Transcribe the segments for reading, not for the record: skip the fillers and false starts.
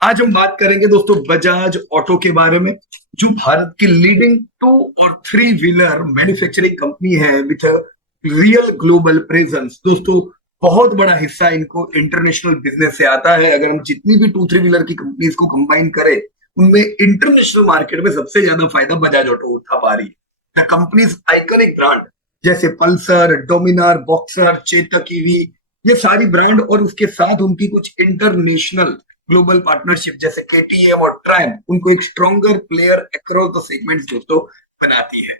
आज हम बात करेंगे दोस्तों बजाज ऑटो के बारे में, जो भारत की लीडिंग टू और थ्री व्हीलर मैन्युफैक्चरिंग कंपनी है विथ रियल ग्लोबल प्रेजेंस। दोस्तों बहुत बड़ा हिस्सा इनको इंटरनेशनल बिजनेस से आता है। अगर हम जितनी भी टू थ्री व्हीलर की कंपनीज को कंबाइन करें, उनमें इंटरनेशनल मार्केट में सबसे ज्यादा फायदा बजाज ऑटो उठा पा रही है। द कंपनीज आइकॉनिक ब्रांड जैसे Pulsar, Dominar, boxer, Chetak EV, ये सारी ब्रांड और उसके साथ उनकी कुछ इंटरनेशनल ग्लोबल पार्टनरशिप जैसे केटीएम और ट्रायम्फ उनको एक stronger player across the segments दोस्तों बनाती है।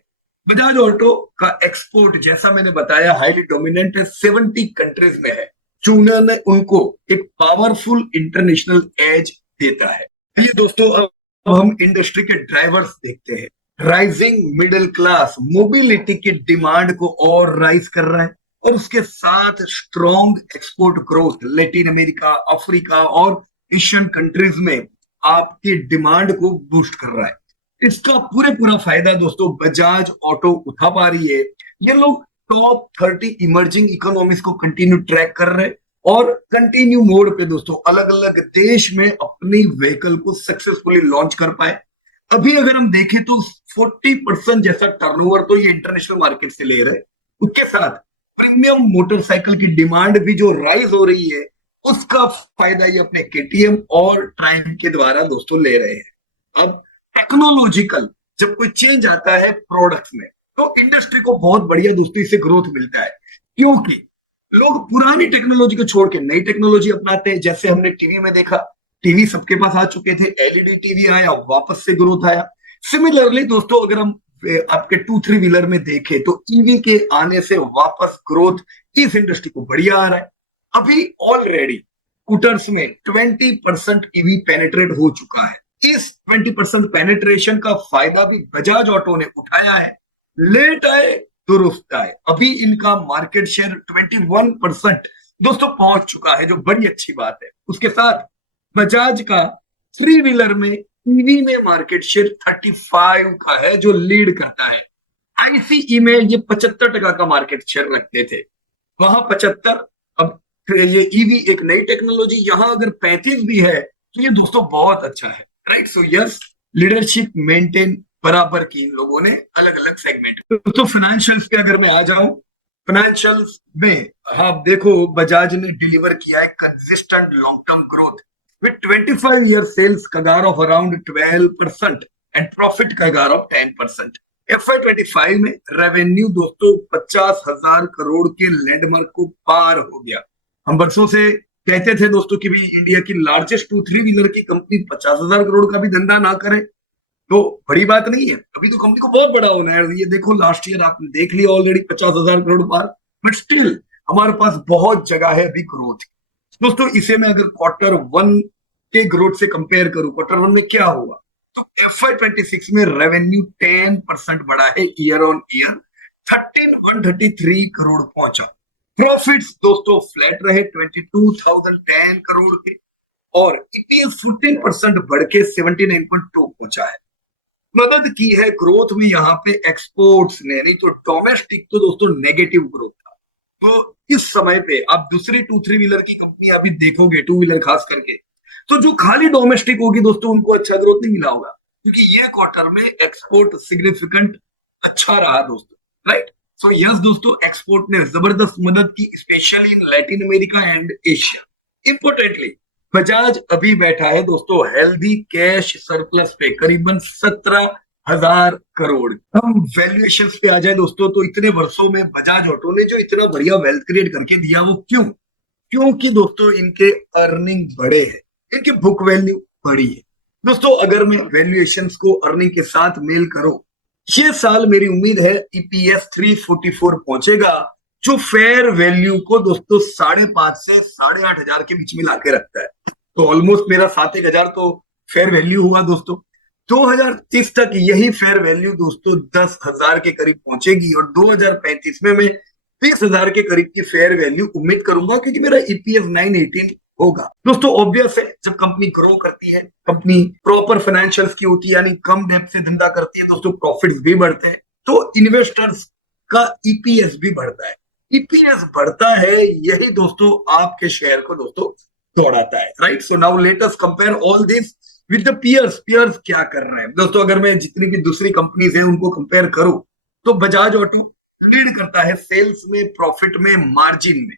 बजाज ऑटो का एक्सपोर्ट जैसा मैंने बताया हाईली डोमिनेंट है, 70 कंट्रीज में है, जो उन्होंने उनको एक पावरफुल इंटरनेशनल एज देता है। चलिए दोस्तों, अब हम इंडस्ट्री के ड्राइवर्स देखते हैं। राइजिंग मिडिल क्लास मोबिलिटी की डिमांड को और राइज कर रहा है, और उसके साथ strong export growth Latin America, Africa और एशियन कंट्रीज में आपकी डिमांड को बूस्ट कर रहा है। इसका पूरे पूरा फायदा दोस्तों बजाज ऑटो उठा पा रही है। ये लोग टॉप 30 इमर्जिंग इकोनॉमीज को कंटिन्यू ट्रैक कर रहे हैं और कंटिन्यू मोड पे दोस्तों अलग अलग देश में अपनी व्हीकल को सक्सेसफुली लॉन्च कर पाए। अभी अगर हम देखें तो 40% जैसा टर्नओवर तो ये इंटरनेशनल मार्केट से ले रहे हैं। उसके साथ प्रीमियम मोटरसाइकिल की डिमांड भी जो राइज हो रही है, उसका फायदा ये अपने केटीएम और ट्रायम्फ के द्वारा दोस्तों ले रहे हैं। अब टेक्नोलॉजिकल जब कोई चेंज आता है प्रोडक्ट्स में, तो इंडस्ट्री को बहुत बढ़िया दोस्तों इससे ग्रोथ मिलता है, क्योंकि लोग पुरानी टेक्नोलॉजी को छोड़ के नई टेक्नोलॉजी अपनाते हैं। जैसे हमने टीवी में देखा, टीवी सबके पास आ चुके थे, एलईडी टीवी आया, वापस से ग्रोथ आया। सिमिलरली दोस्तों अगर हम आपके टू थ्री व्हीलर में देखें तो ईवी के आने से वापस ग्रोथ इस इंडस्ट्री को बढ़िया आ रहा है। अभी ऑलरेडी स्कूटर्स में 20% ईवी पेनिट्रेट हो चुका है। इस 20% पेनिट्रेशन का फायदा भी बजाज ऑटो ने उठाया है। लेट आए दुरुस्त आए, अभी इनका मार्केट शेयर 21% दोस्तों पहुंच चुका है, जो बड़ी अच्छी बात है। उसके साथ बजाज का थ्री व्हीलर में ईवी में मार्केट शेयर 35 का है, जो लीड करता है। आईसीई में ये 75% का मार्केट शेयर रखते थे, वहां 75। अब ये ईवी एक नई टेक्नोलॉजी, यहां अगर 35 भी है तो ये दोस्तों बहुत अच्छा है, right. So yes, leadership maintain बराबर की इन लोगों ने अलग अलग सेगमेंट। तो फाइनेंशियल्स पे अगर मैं आ जाऊं, फाइनेंशियल्स में आप देखो बजाज ने डिलीवर किया है consistent long term growth with 25 year sales CAGR of around 12% and profit CAGR of 10%। FY25 में रेवेन्यू दोस्तों 50,000 करोड़ के लैंडमार्क को पार हो गया। हम बरसों से कहते थे दोस्तों कि भी इंडिया की लार्जेस्ट टू थ्री व्हीलर की कंपनी 50,000 करोड़ का भी धंधा ना करे तो बड़ी बात नहीं है। अभी तो कंपनी को बहुत बड़ा होना है। ये देखो लास्ट ईयर आपने देख लिया ऑलरेडी 50,000 करोड़ पार, बट स्टिल हमारे पास बहुत जगह है अभी ग्रोथ। दोस्तों इसे मैं अगर क्वार्टर वन के ग्रोथ से कंपेयर करूं, क्वार्टर वन में क्या हुआ, तो FY26 में रेवेन्यू 10% बढ़ा है ईयर ऑन ईयर, 13,133 करोड़ पहुंचा। प्रॉफिट्स दोस्तों फ्लैट रहे 22,010 करोड़ के, और ईपीएस 14% बढ़ के 79.2 पहुंचा है। मदद की है ग्रोथ में यहाँ पे एक्सपोर्ट्स ने, नहीं तो डोमेस्टिक तो दोस्तों नेगेटिव ग्रोथ था। तो इस समय पे आप दूसरी टू थ्री व्हीलर की कंपनी अभी देखोगे, टू व्हीलर खास करके, तो जो खाली डोमेस्टिक होगी दोस्तों उनको अच्छा ग्रोथ नहीं मिला होगा, क्योंकि ये क्वार्टर में एक्सपोर्ट सिग्निफिकेंट अच्छा रहा दोस्तों, राइट। सो यस दोस्तों, एक्सपोर्ट ने जबरदस्त मदद की, specially in Latin America and Asia. Importantly Bajaj अभी बैठा है दोस्तों हेल्दी कैश सरप्लस पे करीबन 17,000 करोड़। हम वैल्यूएशन पे आ जाए दोस्तों, तो इतने वर्षों में बजाज ऑटो ने जो इतना बढ़िया वेल्थ क्रिएट करके दिया, वो क्यों? क्योंकि दोस्तों इनके अर्निंग बड़े हैं, इनकी बुक वैल्यू बड़ी है। दोस्तों अगर मैं वैल्यूएशंस को अर्निंग के साथ मेल करो, ये साल मेरी उम्मीद है ईपीएस 344 पहुंचेगा, जो फेयर वैल्यू को दोस्तों 5,500 से 8,500 के बीच में लाके रखता है। तो ऑलमोस्ट मेरा 7,000 तो फेयर वैल्यू हुआ दोस्तों। 2030 तक यही फेयर वैल्यू दोस्तों 10,000 के करीब पहुंचेगी, और 2035 में मैं 30,000 के करीब की फेयर वैल्यू उम्मीद करूंगा, क्योंकि मेरा ईपीएस 918 होगा। दोस्तों ऑब्वियस है, जब कंपनी ग्रो करती है, कंपनी प्रॉपर फाइनेंशियल्स की होती है, यानी कम डेब्ट से धंधा करती है दोस्तों, प्रॉफिट्स भी बढ़ते हैं, तो इन्वेस्टर्स का ईपीएस भी बढ़ता है। ईपीएस बढ़ता है, यही दोस्तों आपके शेयर को दोस्तों दौड़ाता है, right? So now let us compare all this with the peers. Peers क्या कर रहे हैं दोस्तों? अगर मैं जितनी भी दूसरी कंपनीज हैं उनको कंपेयर करूं तो बजाज ऑटो लीड करता है सेल्स में, प्रॉफिट में, मार्जिन में।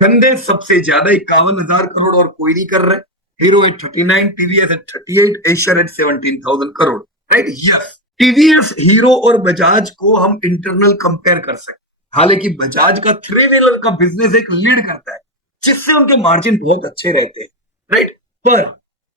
धंधे सबसे ज्यादा 51,000 करोड़ और कोई नहीं कर रहे। Hero at 39, TVS at 38, Eicher at 17,000 crore, right? Yes, TVS, Hero और बजाज को हम इंटरनल कंपेयर कर सकते हैं। हालांकि बजाज का थ्री व्हीलर का बिजनेस एक लीड करता है जिससे उनके मार्जिन बहुत अच्छे रहते हैं, राइट? पर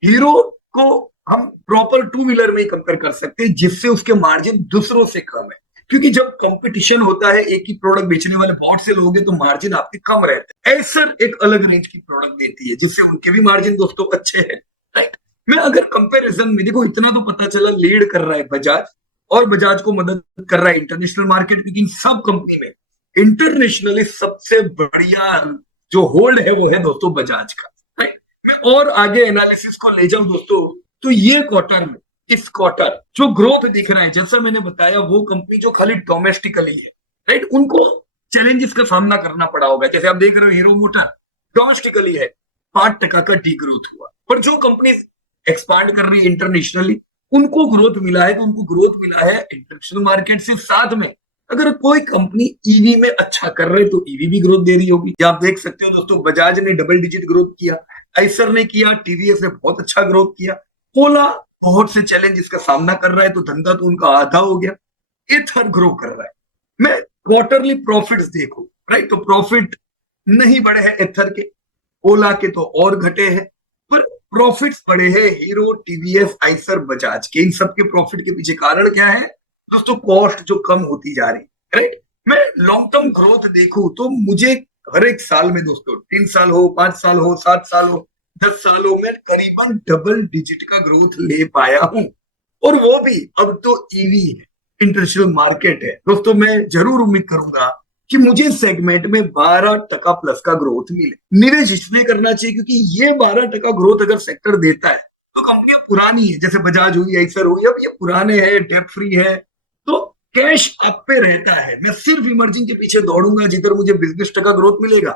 हीरो को हम प्रॉपर टू व्हीलर में ही कंपेयर कर सकते हैं जिससे उसके मार्जिन दूसरों से कम है। क्योंकि जब कंपटीशन होता है, एक ही प्रोडक्ट बेचने वाले बहुत से लोग हैं, तो मार्जिन आपके कम रहते हैं। एसर एक अलग रेंज की प्रोडक्ट देती है जिससे उनके भी मार्जिन दोस्तों अच्छे हैं, राइट? मैं अगर कंपैरिजन में देखो, इतना तो पता चला लीड कर रहा है बजाज, और बजाज को मदद कर रहा है इंटरनेशनल मार्केट, क्योंकि इन सब कंपनी में इंटरनेशनली सबसे बढ़िया जो होल्ड है वो है दोस्तों बजाज का, राइट? मैं और आगे एनालिसिस को ले जाऊं दोस्तों, तो ये क्वार्टर में, इस क्वार्टर जो ग्रोथ दिख रहा है, जैसा मैंने बताया, वो कंपनी जो खाली डोमेस्टिकली है, राइट, उनको चैलेंजेस का सामना करना पड़ा होगा। जैसे आप देख रहे हो हीरो मोटर डोमेस्टिकली है, 5% का डी ग्रोथ हुआ। पर जो कंपनी एक्सपांड कर रही है इंटरनेशनली, उनको ग्रोथ मिला है, तो उनको ग्रोथ मिला है इंटरनेशनल मार्केट से। साथ में अगर कोई कंपनी ईवी में अच्छा कर रहे तो ईवी भी ग्रोथ दे रही होगी। या आप देख सकते हो दोस्तों, बजाज ने डबल डिजिट ग्रोथ किया, आइसर ने किया, टीवीएस ने बहुत अच्छा ग्रोथ किया, ओला बहुत से चैलेंजेस का सामना कर रहा है, तो धंधा तो उनका आधा हो गया। एथर ग्रो कर रहा है। मैं क्वार्टरली प्रॉफिट्स देखो, राइट, तो प्रॉफिट नहीं बढ़े हैं एथर के, ओला के तो और घटे हैं, पर प्रॉफिट्स बढ़े हैं हीरो, टीवीएस, आइसर, बजाज के। इन सबके प्रॉफिट के पीछे कारण क्या है दोस्तों? कॉस्ट जो कम होती जा रही है, राइट? मैं लॉन्ग टर्म ग्रोथ देखूं तो मुझे हर एक साल में दोस्तों, 3 साल हो, 5 साल हो, 7 साल हो, 10 सालों में करीबन डबल डिजिट का ग्रोथ ले पाया हूं। और वो भी अब तो ईवी है, इंटरनेशनल मार्केट है दोस्तों। मैं जरूर उम्मीद करूंगा कि मुझे सेगमेंट में 12% प्लस का ग्रोथ मिले। निवेश इसलिए करना चाहिए क्योंकि ये 12% ग्रोथ अगर सेक्टर देता है तो कंपनियां पुरानी है, जैसे बजाज हुई, आइसर हुई, अब ये पुराने हैं, डेट फ्री है, तो कैश आप पे रहता है। मैं सिर्फ इमर्जिंग के पीछे दौड़ूंगा जिधर मुझे 20% ग्रोथ मिलेगा,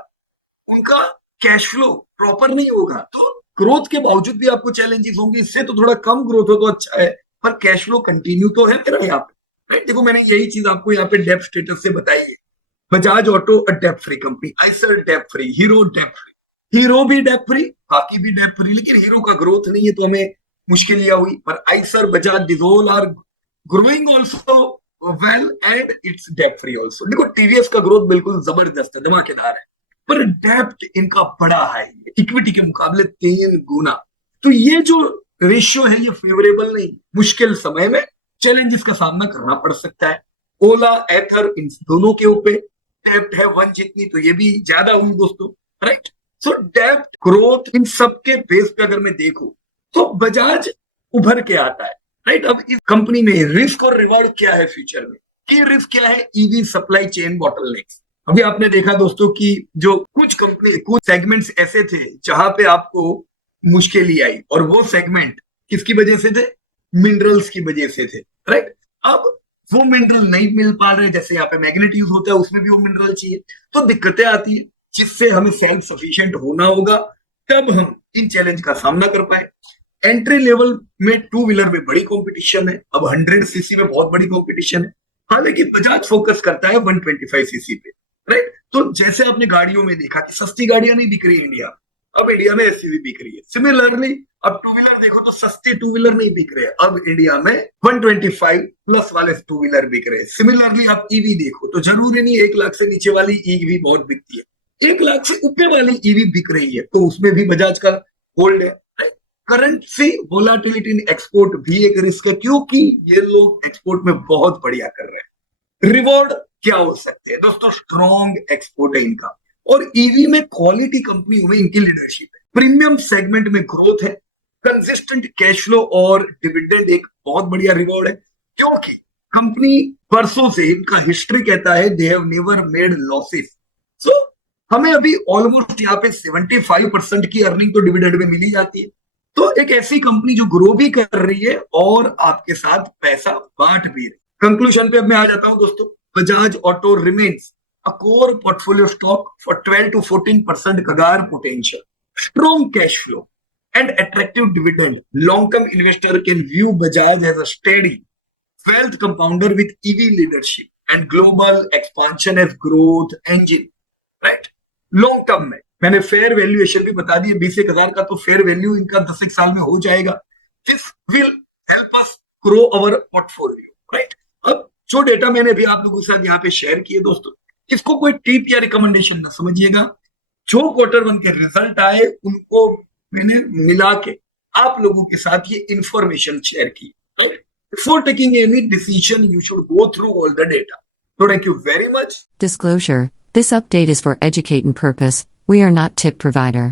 उनका कैश फ्लो प्रॉपर नहीं होगा, तो ग्रोथ के बावजूद भी आपको चैलेंजेस होंगे। इससे तो थोड़ा कम ग्रोथ हो तो अच्छा है, पर कैश फ्लो कंटिन्यू तो है मेरा यहाँ पे, राइट? देखो, मैंने यही चीज आपको यहाँ पे डेप्थ स्टेटस से बताई है। बजाज ऑटो अ depth free company, Eicher depth free, hero depth free. Hero भी डेप्थ फ्री, बाकी भी डेप्थ फ्री, लेकिन हीरो का ग्रोथ नहीं है तो हमें मुश्किल यह हुई। पर Eicher, Bajaj, this all are growing also well and it's depth free also. देखो, टीवीएस का ग्रोथ बिल्कुल जबरदस्त है, धमाकेदार है, पर डेप्थ इनका बड़ा है, इक्विटी के मुकाबले 3 गुना। तो ये जो रेशियो है ये फेवरेबल नहीं, मुश्किल समय में चैलेंजेस का सामना करना पड़ सकता है। ओला, एथर, इन दोनों के ऊपर डेप्थ है 1 जितनी, तो ये भी ज्यादा हुई दोस्तों, राइट? सो डेप्थ, ग्रोथ, इन सबके बेस पे अगर मैं देखूं तो बजाज उभर के आता है, राइट? अब इस कंपनी में रिस्क और रिवॉर्ड क्या है फ्यूचर में? की रिस्क क्या है? EV supply chain bottlenecks. अभी आपने देखा दोस्तों कि जो कुछ कंपनी, कुछ सेगमेंट्स ऐसे थे जहां पे आपको मुश्किल ही आई, और वो सेगमेंट किसकी वजह से थे? मिनरल्स की वजह से थे, राइट? अब वो मिनरल नहीं मिल पा रहे, जैसे यहाँ पे मैग्नेट यूज होता है, उसमें भी वो मिनरल चाहिए, तो दिक्कतें आती है, जिससे हमें सेल्फ सफिशिएंट होना होगा, तब हम इन चैलेंज का सामना कर पाए। एंट्री लेवल में टू व्हीलर में बड़ी कंपटीशन है, अब 100 सीसी में बहुत बड़ी कंपटीशन है। हालांकि बजाज फोकस करता है 125 सीसी पे, राइट? तो जैसे आपने गाड़ियों में देखा कि सस्ती गाड़ियां नहीं बिक रही इंडिया, अब इंडिया में एसयूवी बिक रही है। सिमिलरली अब टू व्हीलर देखो तो सस्ते टू व्हीलर नहीं बिक रहे, अब इंडिया में 125 प्लस वाले टू व्हीलर बिक रहे हैं। सिमिलरली आप ईवी देखो तो जरूरी नहीं 1 लाख से नीचे वाली ईवी बहुत बिकती है, 1 लाख से ऊपर वाली ईवी बिक रही है, तो उसमें भी बजाज का होल्ड है। करेंसी वोलाटिलिटी इन एक्सपोर्ट भी एक रिस्क है, क्योंकि ये लोग एक्सपोर्ट में बहुत बढ़िया कर रहे हैं। रिवॉर्ड क्या हो सकते हैं दोस्तों? स्ट्रॉन्ग एक्सपोर्ट है इनका, और ईवी में क्वालिटी कंपनियों में इनकी लीडरशिप है, प्रीमियम सेगमेंट में ग्रोथ है, कंसिस्टेंट कैश फ्लो और डिविडेंड एक बहुत बढ़िया रिवॉर्ड है, क्योंकि कंपनी वर्षों से, इनका हिस्ट्री कहता है they have never made losses. So हमें अभी ऑलमोस्ट यहाँ पे 75% की अर्निंग तो डिविडेंड में मिली जाती है। तो एक ऐसी कंपनी जो ग्रो भी कर रही है और आपके साथ पैसा बांट भी रही। कंक्लूजन पे अब मैं आ जाता हूं दोस्तों। Bajaj auto remains a core portfolio stock for 12 to 14% कगार potential. strong cash flow, and attractive dividend, long-term investor can view Bajaj as a steady wealth compounder with EV leadership and global expansion as growth engine, right? Long term में मैंने fair valuation भी बता दी है, 20,000 का तो fair value इनका 10 साल में हो जाएगा. This will help us grow our portfolio, right? अब जो डेटा मैंने अभी आप लोगों के साथ यहाँ पे शेयर किए दोस्तों, इसको कोई टिप या रिकमेंडेशन ना समझिएगा. जो क्वार्टर 1 के रिजल्ट आए उनको मैंने मिला के आप लोगों के साथ ये इंफॉर्मेशन शेयर की, right? Before taking any decision, you should go through all the data. So thank you very much. Disclosure: this update is for educating purpose. We are not tip provider.